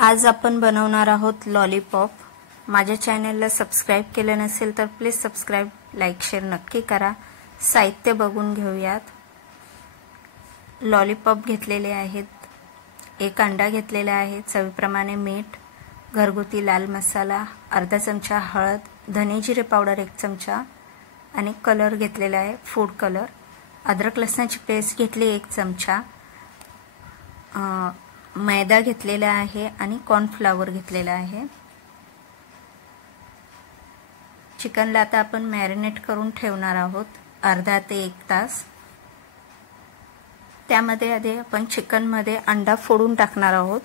आज आपण बनवणार आहोत लॉलीपॉप। माझ्या चॅनलला सबस्क्राइब केलं नसेल तर प्लीज सबस्क्राइब, लाईक, शेअर नक्की करा। साहित्य बघून घेऊयात। लॉलीपॉप घेतलेले आहेत, एक अंडा घेतलेला आहे, चवीप्रमाणे मीठ, घरगुती लाल मसाला, अर्धा चमचा हळद, धने जिरे पावडर 1 चमचा आणि कलर घेतलेला आहे फूड कलर। अद्रक लसणाची पेस्ट घेतली 1 चमचा, मैदा घेतलेला आहे आणि कॉर्नफ्लॉवर घेतलेला आहे। चिकनला आता आपण मॅरिनेट करून ठेवणार आहोत अर्धा ते 1 तास। त्यामध्ये आधी आपण चिकनमध्ये अंडा फोडून टाकणार आहोत,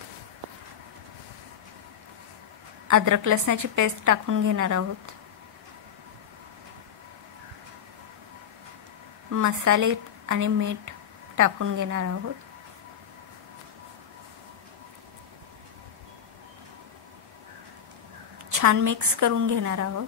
अद्रक लसणाची पेस्ट टाकून घेणार आहोत, मसाले आणि मीठ टाकून घेणार आहोत। छान मिक्स करून घेणार आहोत।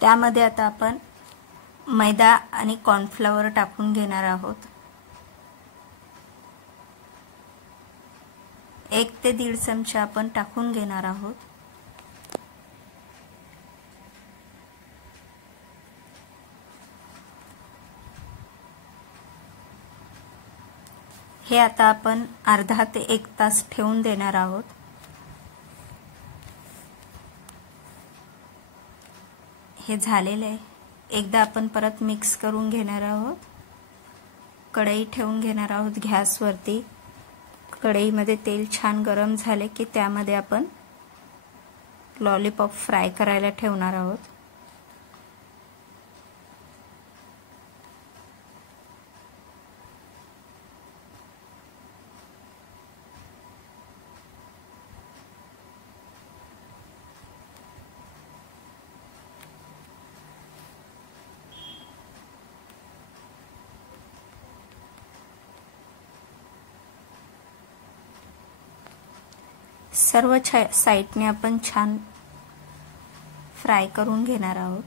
त्यामध्ये आता आपण मैदा आणि कॉर्नफ्लॉवर टाकून घेणार आहोत। 1 ते 1.5 चमचा आपण टाकून घेणार आहोत। हे आता आपण अर्धा ते 1 तास ठेवून देणार आहोत। हे झालेले आहे। एकदा आपण परत मिक्स करून घेणार आहोत। कढई ठेवून घेणार आहोत गॅसवरती। कढईमध्ये तेल छान गरम झाले की त्यामध्ये आपण लॉलीपॉप फ्राय करायला ठेवणार आहोत। सर्व साइडने आपण छान फ्राय करून घेणार आहोत।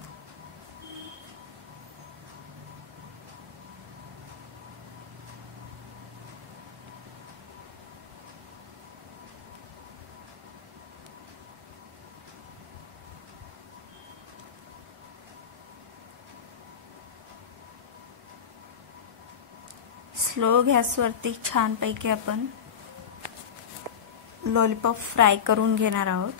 स्लो गॅसवरती छानपैकी आपण लॉलीपॉप फ्राय करून घेणार आहोत।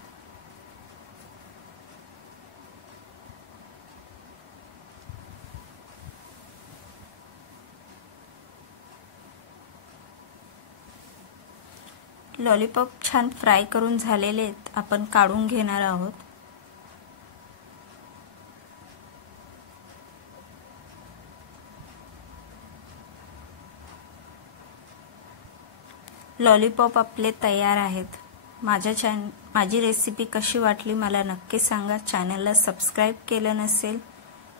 लॉलीपॉप छान फ्राय करून झालेले आहेत, आपण काढून घेणार आहोत। लॉलीपॉप आपले तयार आहेत। माझी रेसिपी कशी वाटली मला नक्की सांगा। चॅनलला सबस्क्राइब केलं नसेल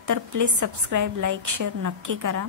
तर प्लीज सबस्क्राइब, लाईक, शेअर नक्की करा।